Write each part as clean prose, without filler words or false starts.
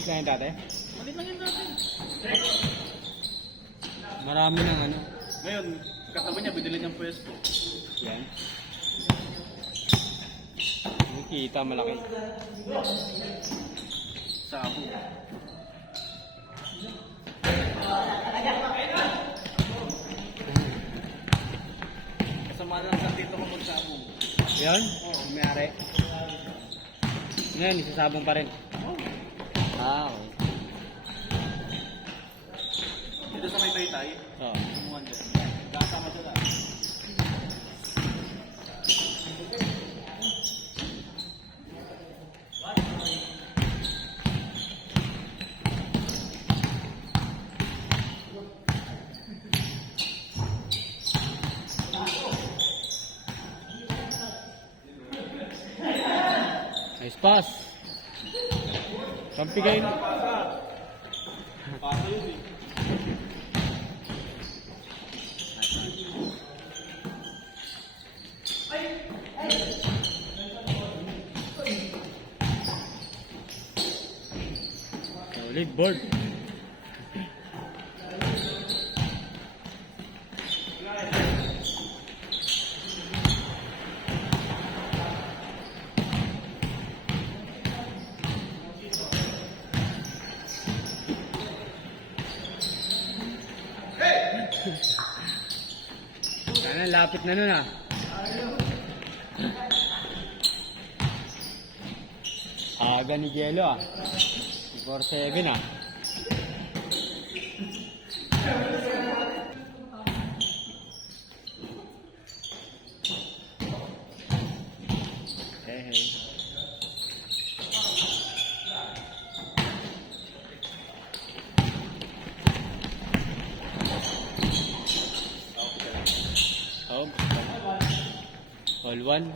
Maliit lang yung dati? Malit lang yun natin. Marami ng ano. Ngayon, katabi niya, binili niyang pwesto. Yan. Nakikita malaki. Sa abo. Kasama na lang dito ko magsabo. Yan? Mayari. Ngayon, isasabong pa rin. Ah, okay. Dito sa may taytay, Oo. kumuhan dyan. Kasama sila. Nice pass. Pampigay na. Pasa yun eh. Solid board. Sana lapit na nun ah. Aga ni Jello ah. 4-7 ah. Hey, hey. Home. All one.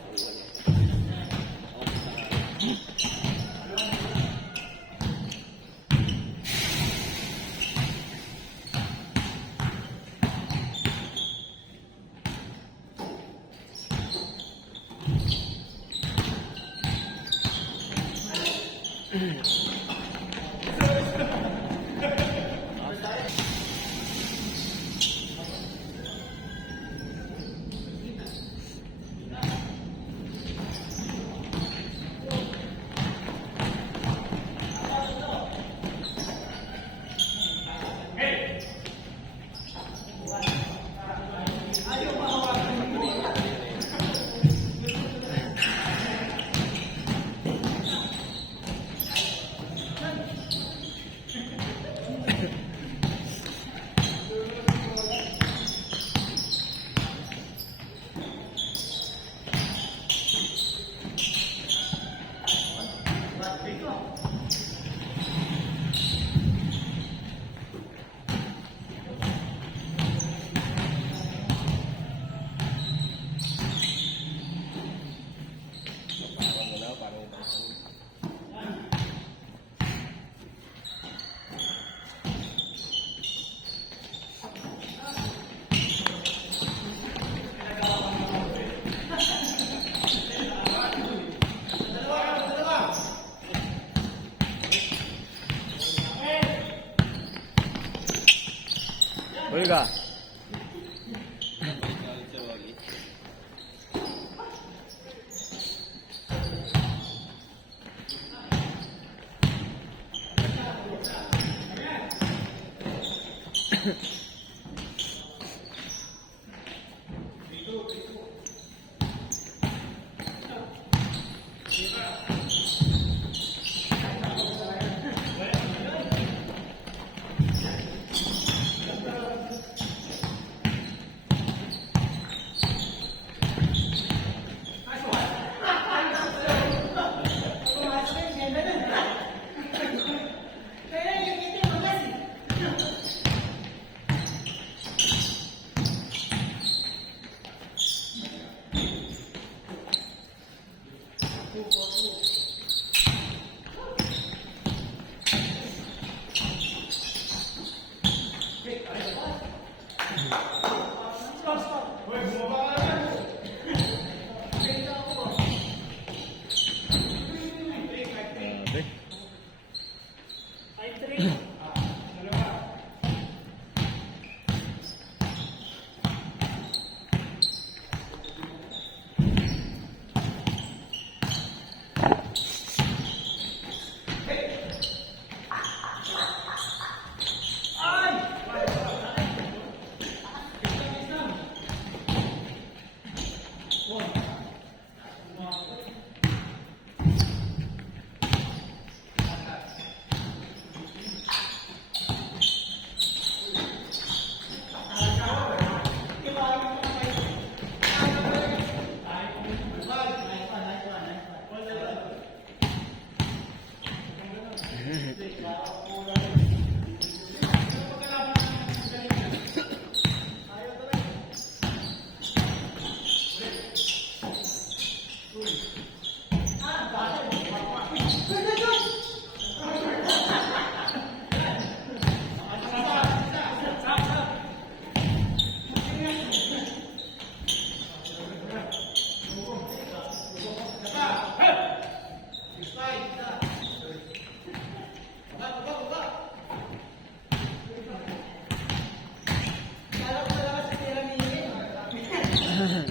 Ayan.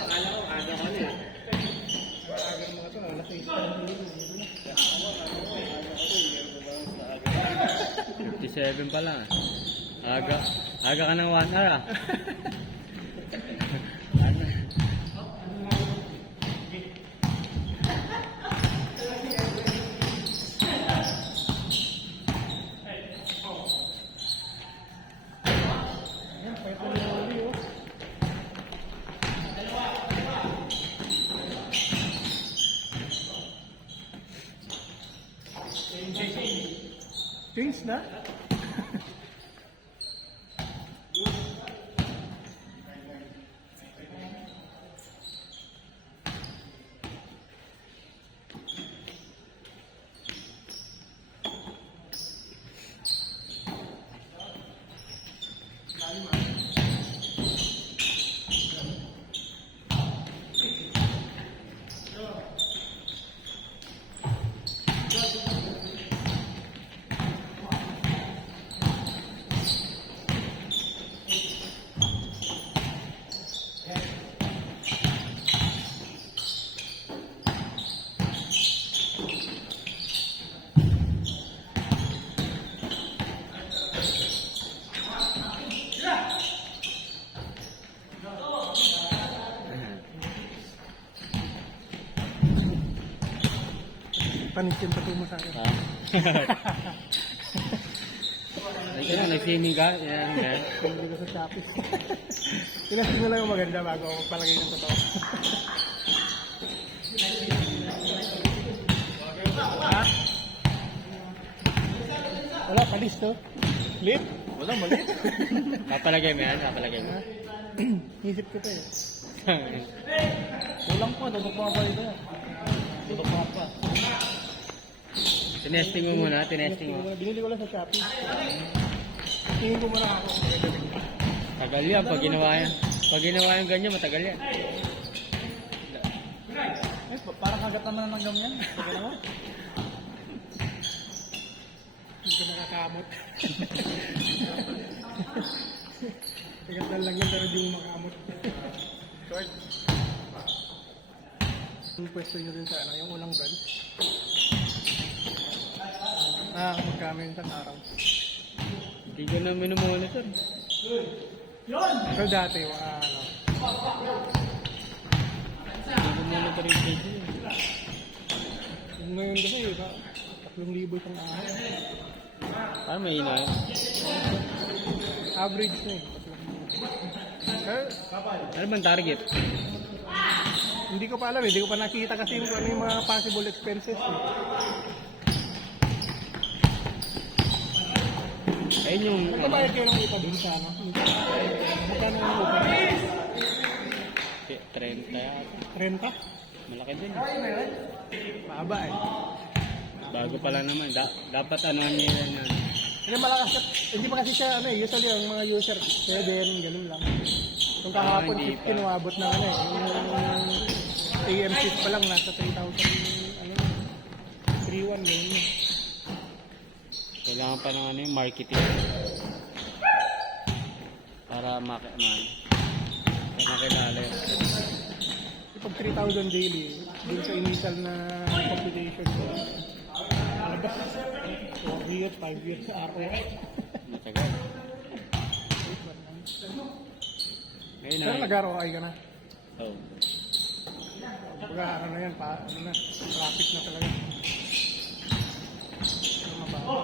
Akala ko, aga ka na. 57 pa lang. Aga. Aga ka ng 1 hour ah. Change na? Panis yung patungo sa akin. Ay, ka na, nag-swimming ka? Yan, yan. Hindi ko sa Shopee. Tinasting mo lang yung maganda bago ako magpalagay ng totoo. Ha? Wala, palis to. Lit? Wala, mali. Papalagay mo yan? Papalagay mo. Isip ko pa eh. Kulang pa, dudok pa pa ito. Dudok pa pa. Tinesting mo muna, tinesting mo. Binili ko lang sa Shopee. Tingin ko muna ako. Tagal yan, pag ginawa yan. Pag ginawa yung ganyan, matagal yan. Eh, parang kagat naman ng langgam yan. Sige naman. Hindi ko nakakamot. Tigat lang yan pero di mo makamot. Short. Yung pwesto nyo rin sa ano, yung ulang brand. Magkano yun sa araw. Hindi ko na minumonitor. Pero dati, ano, Hindi ko monitor yung page yun. yung ngayon kasi, 3,000 isang araw. Parang may ina yun. Average na eh. Pero, Ano bang target? hindi ko pa alam eh. Hindi ko pa nakita kasi yung, ano, yung mga possible expenses eh. Ayun yung... Nagbabayad kayo ng upa dun sa ano? Magkano yung upa? 30 yata. Renta? Malaki din. Mahaba eh. Bago pa lang naman. Dapat ano niya yan. Hindi malakas ka. Hindi pa kasi siya ano eh. Usually ang mga user. Kaya din, ganun lang. Kung kahapon, hindi 15 pa. umabot na ano eh. Yung AM shift pa lang, nasa 3,000, ano, 3,1 ganyan. Kailangan pa ng ano yung marketing. Para makilala yun. Pag 3,000 daily, dun sa initial na computation ko, ano ba? 4 years, 5 years sa ROI. Matagal. Ngayon Pero na. nag-ROI ka na. Oh. Pagka ano na yan, ano na, profit na talaga. Ano mababa.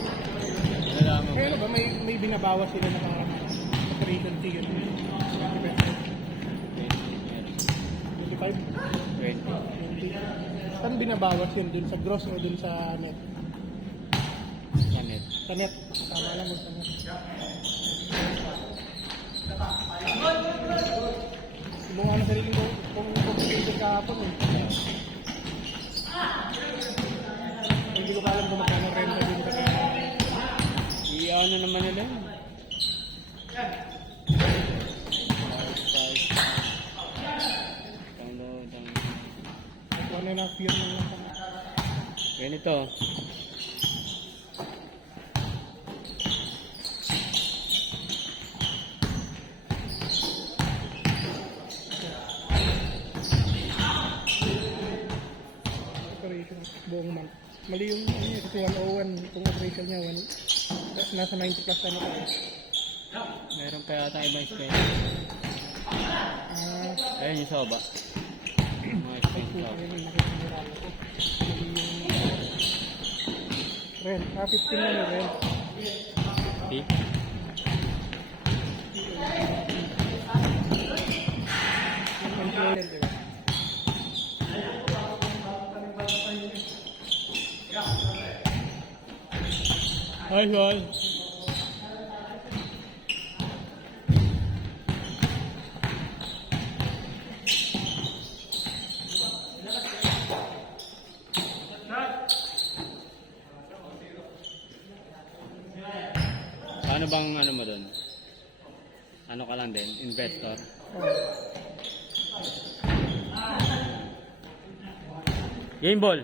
Nalaman mo. Kaya ano ba, may binabawas sila na parang operation fee yun. 25? 20. 20? Saan binabawas yun? Dun sa gross o dun sa net? Kanet. Sa net. Tama lang mo sa net. ng sarili ko kung computer kahapon eh. Hindi ko pa alam kung magkano renta din kasi. Iyaw na naman nila yun. One and a half year na lang kami. Ganito. Operation buong month. Mali yung ano niya kasi 101 itong operation niya. Nasa 90 plus ano pa. Meron pa yata ibang expense. Ah, Ayun yung soba. Mga expense soba. ayun yung nakikimura ko. Mali yung rent. 15 lang yung rent. See? Yung employer, di ba? Hi, Sol. Ano bang ano mo doon? Ano ka lang din? Investor? Game ball.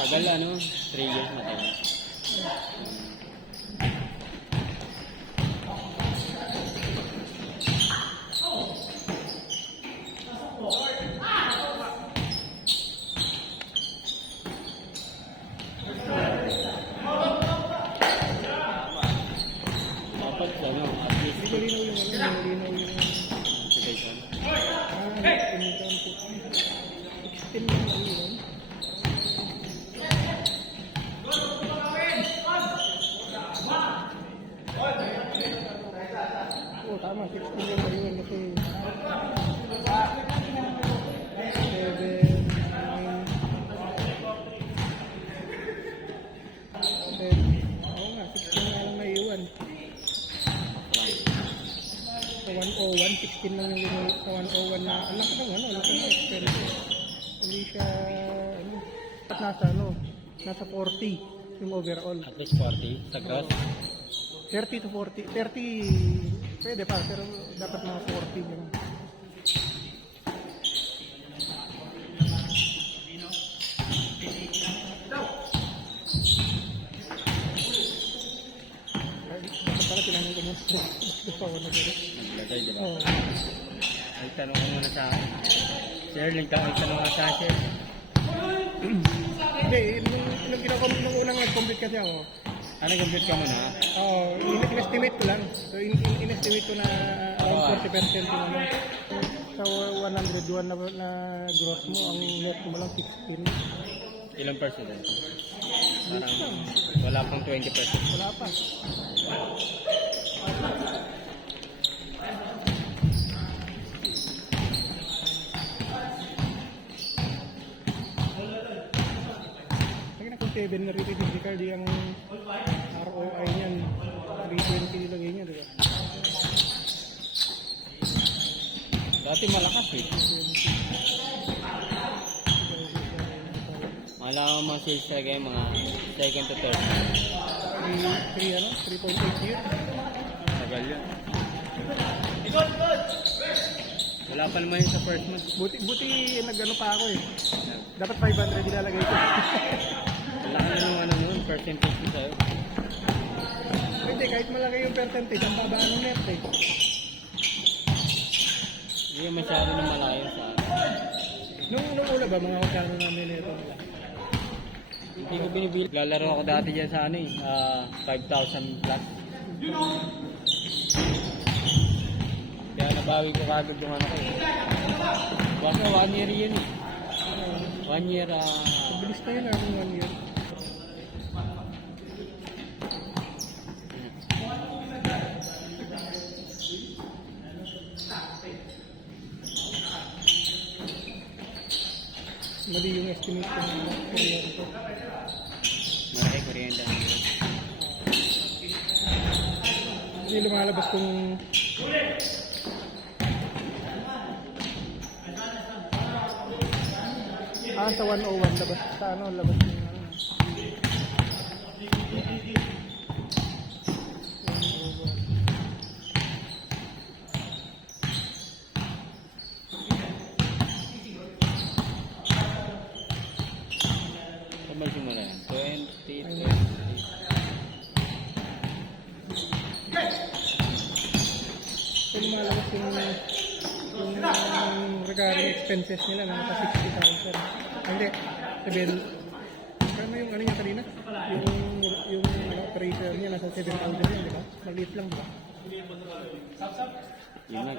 Tagal ano? 3 years na tagal. Dapat ano, at least Hindi ko linaw yung ano, hindi linaw yung application. income to 16 lang lang yun. Oo, tama, 16 lang lang yun kasi 7, 9, 10. Oo nga, 16 nga lang naiwan. Sa 101, 16 lang yung linulot sa 101 na alam ko lang ano, laki na expense. Hindi siya, ano, at nasa 40 yung overall. At least 40 sa gross. 30 to 40, 30 pwede pa, pero dapat mga 40 yun. Dapat pala tinanong ko muna. Gusto ko na gano'n. Naglagay, di ba? Oo. Ay, tanong ko muna sa akin. Sir, link ako. Ay, tanong ka sa akin. Hindi, nung ginawa nung unang nag-complete kasi ako, Ano, compute ka muna? in-estimate ko lang. So, in-estimate ko na around 40% yung ano. Sa 101 na gross mo, ang net mo lang 16. Ilang percent? Parang wala pang 20%. Wala pa. Lagi na kung 7 na rin yung card, yung ROI niyan, 320 nilagay niya, di ba? Dati malakas eh. Malakas mga sales talaga yung mga second to third. 3.8 years. Tagal yun. Wala pa naman yun sa first month. Buti nag-ano pa ako eh. Dapat 500 ilalagay ko. Wala ka na nung ano nun, percentage mo sa'yo. Hindi, kahit malagay yung percentage, ang baba ng net eh. Hindi yung masyado na malayo sa akin. Nung una ba, mga kano namin nito nila? Hindi ko binibili. Lalaro ako dati dyan sa ano eh, 5,000 plus. Kaya nabawi ko kagad yung ano ko eh. Basta 1 year yun eh. 1 year, Mabilis na yun, ang 1 year. mali yung estimate ko ng kuryente. Malaki kuryente. Hindi lumalabas kung sa 101 labas sa ano labas yung ano. 101. Saan ba simula yan? 20, Ayun. 20. So lumalabas yung regarding expenses nila na nasa 60,000. Hindi, sabihin, kaya yung ano niya kanina? Yung operator niya nasa 7,000 yan, di ba? Maliit lang, di ba? Yun na.